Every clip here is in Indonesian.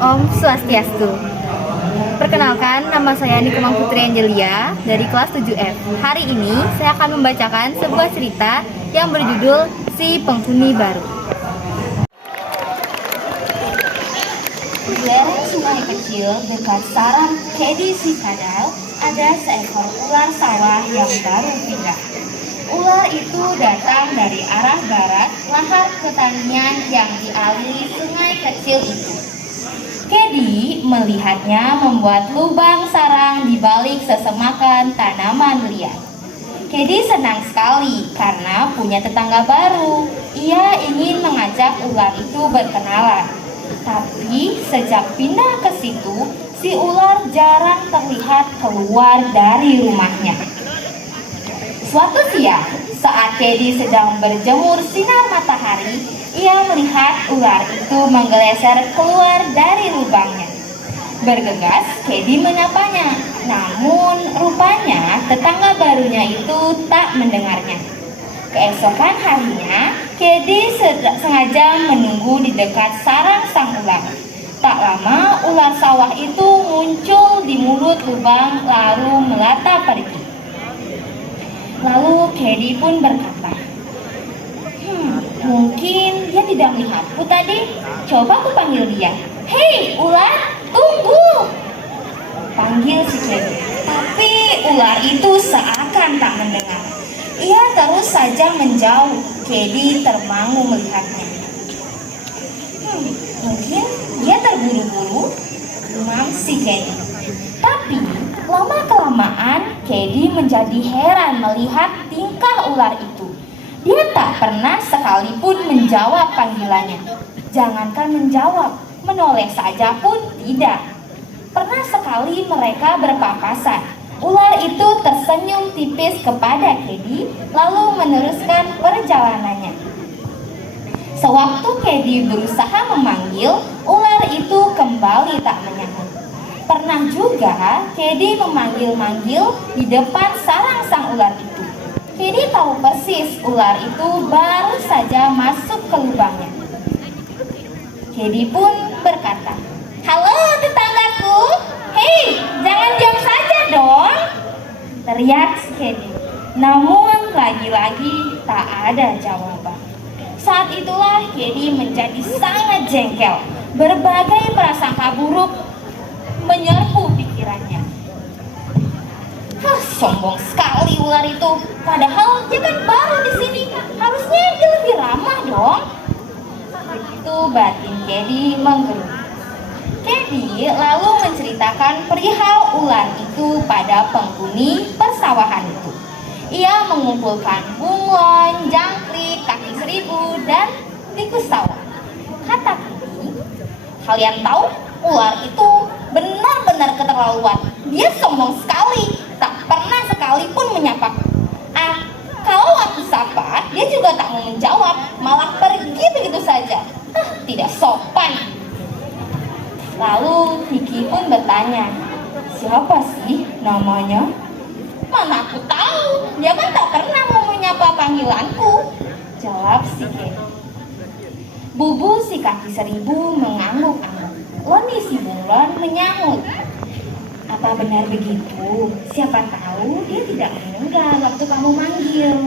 Om Swastiastu. Perkenalkan, nama saya Nikemang Putri Angelia dari kelas 7F. Hari ini saya akan membacakan sebuah cerita yang berjudul Si Penghuni Baru. Di lereng sungai kecil dekat sarang Kedi si Kadal ada seekor ular sawah yang baru pindah. Ular itu datang dari arah barat lahar pertanian yang dialiri sungai kecil itu. Kedi melihatnya membuat lubang sarang di balik sesemakan tanaman liar. Kedi senang sekali karena punya tetangga baru. Ia ingin mengajak ular itu berkenalan. Tapi sejak pindah ke situ, si ular jarang terlihat keluar dari rumahnya. Suatu siang, saat Kedi sedang berjemur sinar matahari, ia melihat ular itu menggeleser keluar dari lubangnya. Bergegas, Kedi menyapanya, namun rupanya tetangga barunya itu tak mendengarnya. Keesokan harinya, Kedi sengaja menunggu di dekat sarang sang ular. Tak lama, ular sawah itu muncul di mulut lubang lalu melata pergi. Lalu Kedi pun berkata, mungkin dia tidak melihatku tadi. Coba aku panggil dia. Hei, ular, tunggu! Panggil si Kedi. Tapi ular itu seakan tak mendengar. Ia terus saja menjauh. Kedi termangu melihatnya. Mungkin dia terburu-buru, gumam si Kedi. Tapi lama-kelamaan Kedi menjadi heran melihat tingkah ular itu. Dia tak pernah sekalipun menjawab panggilannya. Jangankan menjawab, menoleh saja pun tidak. Pernah sekali mereka berpapasan. Ular itu tersenyum tipis kepada Kedi, lalu meneruskan perjalanannya. Sewaktu Kedi berusaha memanggil, ular itu kembali tak menyahut. Pernah juga Kedi memanggil-manggil di depan sarang sang ular itu. Kedi tahu persis ular itu baru saja masuk ke lubangnya. Kedi pun berkata, "Halo tetanggaku, hei jangan diam saja dong!" teriak si Kedi. Namun lagi-lagi tak ada jawaban. Saat itulah Kedi menjadi sangat jengkel. Berbagai prasangka buruk menyerbu pikirannya. Sombong sekali ular itu. Padahal dia kan baru di sini. Harusnya dia lebih ramah dong. Begitu batin Kedi menggerutu. Kedi lalu menceritakan perihal ular itu pada penghuni persawahan itu. Ia mengumpulkan bunglon, jangkrik, kaki seribu, dan tikus sawah. Kata Kedi, "Kalian tahu, ular itu benar-benar keterlaluan. Dia sombong sekali, tak pernah sekalipun menyapa. Kalau aku sapa, dia juga tak mau menjawab, malah pergi begitu saja. Tidak sopan." Lalu Kiki pun bertanya, "Siapa sih namanya?" "Mana aku tahu, dia kan tak pernah mau menyapa panggilanku," jawab si Kedi. Bubu si kaki seribu mengangguk-angguk. Loni si bunglon menyahut, "Apa benar begitu? Siapa tahu dia tidak mendengar waktu kamu manggil."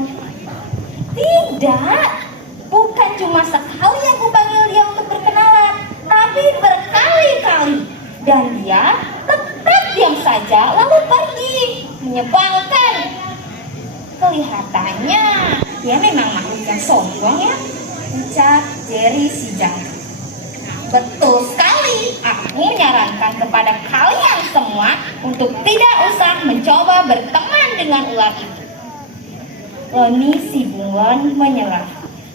"Tidak, bukan cuma sekali aku panggil dia untuk berkenalan, tapi berkali-kali. Dan dia tetap diam saja lalu pergi. Menyebalkan." "Kelihatannya dia memang makhluk yang sombong ya," ucap Jerry si jangkrik. "Betul sekali. Aku menyarankan kepada kalian semua untuk tidak usah mencoba berteman dengan ular itu." Loni si bunglon menyerah.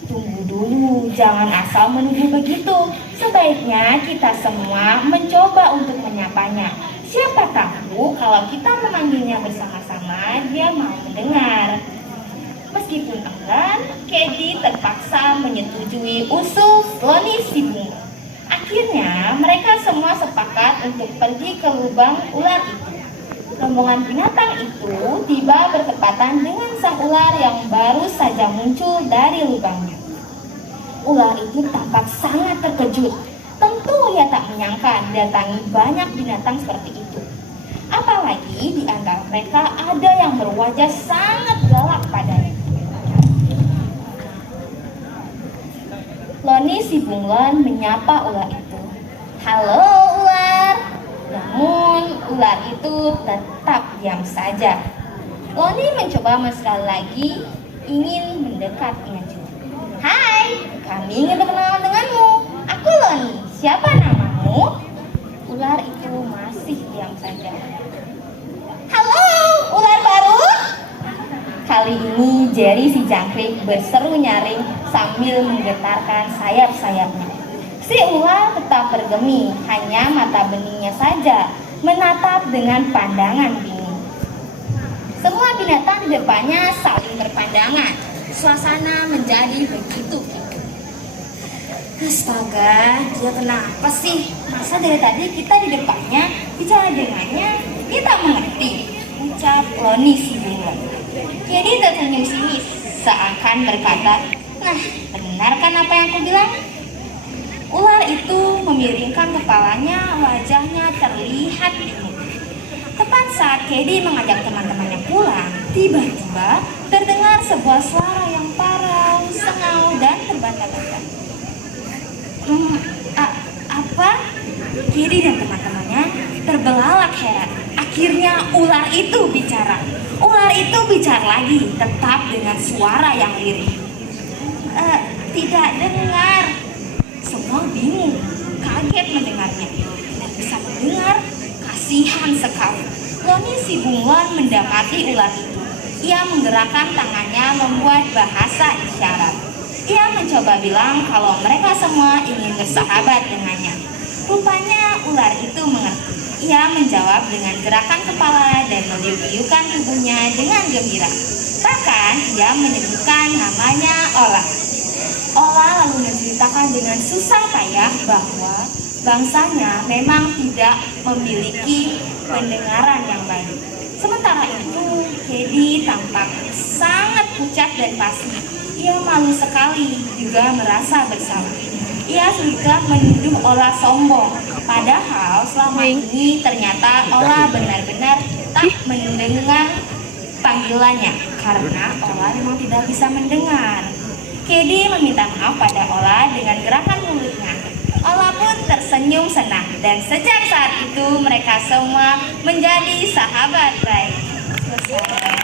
"Tunggu dulu, jangan asal menuduh begitu. Sebaiknya kita semua mencoba untuk menyapanya. Siapa tahu kalau kita memanggilnya bersama-sama, dia mau mendengar." Meskipun enggan, Kedi terpaksa menyetujui usul Loni si bunglon. Akhirnya mereka semua sepakat untuk pergi ke lubang ular itu. Rombongan binatang itu tiba bertepatan dengan sang ular yang baru saja muncul dari lubangnya. Ular itu tampak sangat terkejut. Tentu ia tak menyangka datangi banyak binatang seperti itu. Apalagi di antara mereka ada yang berwajah sangat galak padanya. Loni si bunglon menyapa ular itu. "Halo ular." Namun ular itu tetap diam saja. Loni mencoba sekali lagi, ingin mendekat maju. "Hai, kami ingin berkenalan denganmu. Aku Loni. Siapa namamu?" Ular itu masih diam saja. "Halo, ular baru?" Kali ini Jerry si jangkrik berseru nyaring sambil menggetarkan sayap-sayapnya. Si ular tetap bergeming, hanya mata beningnya saja menatap dengan pandangan dingin. Semua binatang di depannya saling berpandangan. Suasana menjadi begitu hening. Astaga, dia kenapa sih? Masa dari tadi kita di depannya, bicara dengannya, dia tak mengerti, ucap Loni si bunglon. Jadi tersenyum sinis, seakan berkata, "Nah, benar kan apa yang aku bilang?" Ular itu memiringkan kepalanya, wajahnya terlihat bingung. Tepat saat Kedi mengajak teman-temannya pulang, tiba-tiba terdengar sebuah suara yang parau, sengau, dan terbata-bata. Apa? Kedi dan teman-temannya terbelalak heran. Akhirnya ular itu bicara. Ular itu bicara lagi, tetap dengan suara yang lirih. Tidak dengar. Semua bingung, kaget mendengarnya. Tidak bisa mendengar, kasihan sekali. Loni si bunglon mendapati ular itu. Ia menggerakkan tangannya membuat bahasa isyarat. Ia mencoba bilang kalau mereka semua ingin bersahabat dengannya. Rupanya ular itu mengerti. Ia menjawab dengan gerakan kepala dan meliuk-liukkan tubuhnya dengan gembira. Bahkan ia menyebutkan namanya Ola. Ola lalu menceritakan dengan susah payah bahwa bangsanya memang tidak memiliki pendengaran yang baik. Sementara itu, Kedi tampak sangat pucat dan pasti. Ia malu sekali, juga merasa bersalah. Ia sudah menuduh Ola sombong, padahal selama ini ternyata Ola benar-benar tak mendengar panggilannya, karena Ola memang tidak bisa mendengar. Kedi meminta maaf pada Ola dengan gerakan mulutnya. Ola pun tersenyum senang, dan sejak saat itu mereka semua menjadi sahabat baik. Selesai.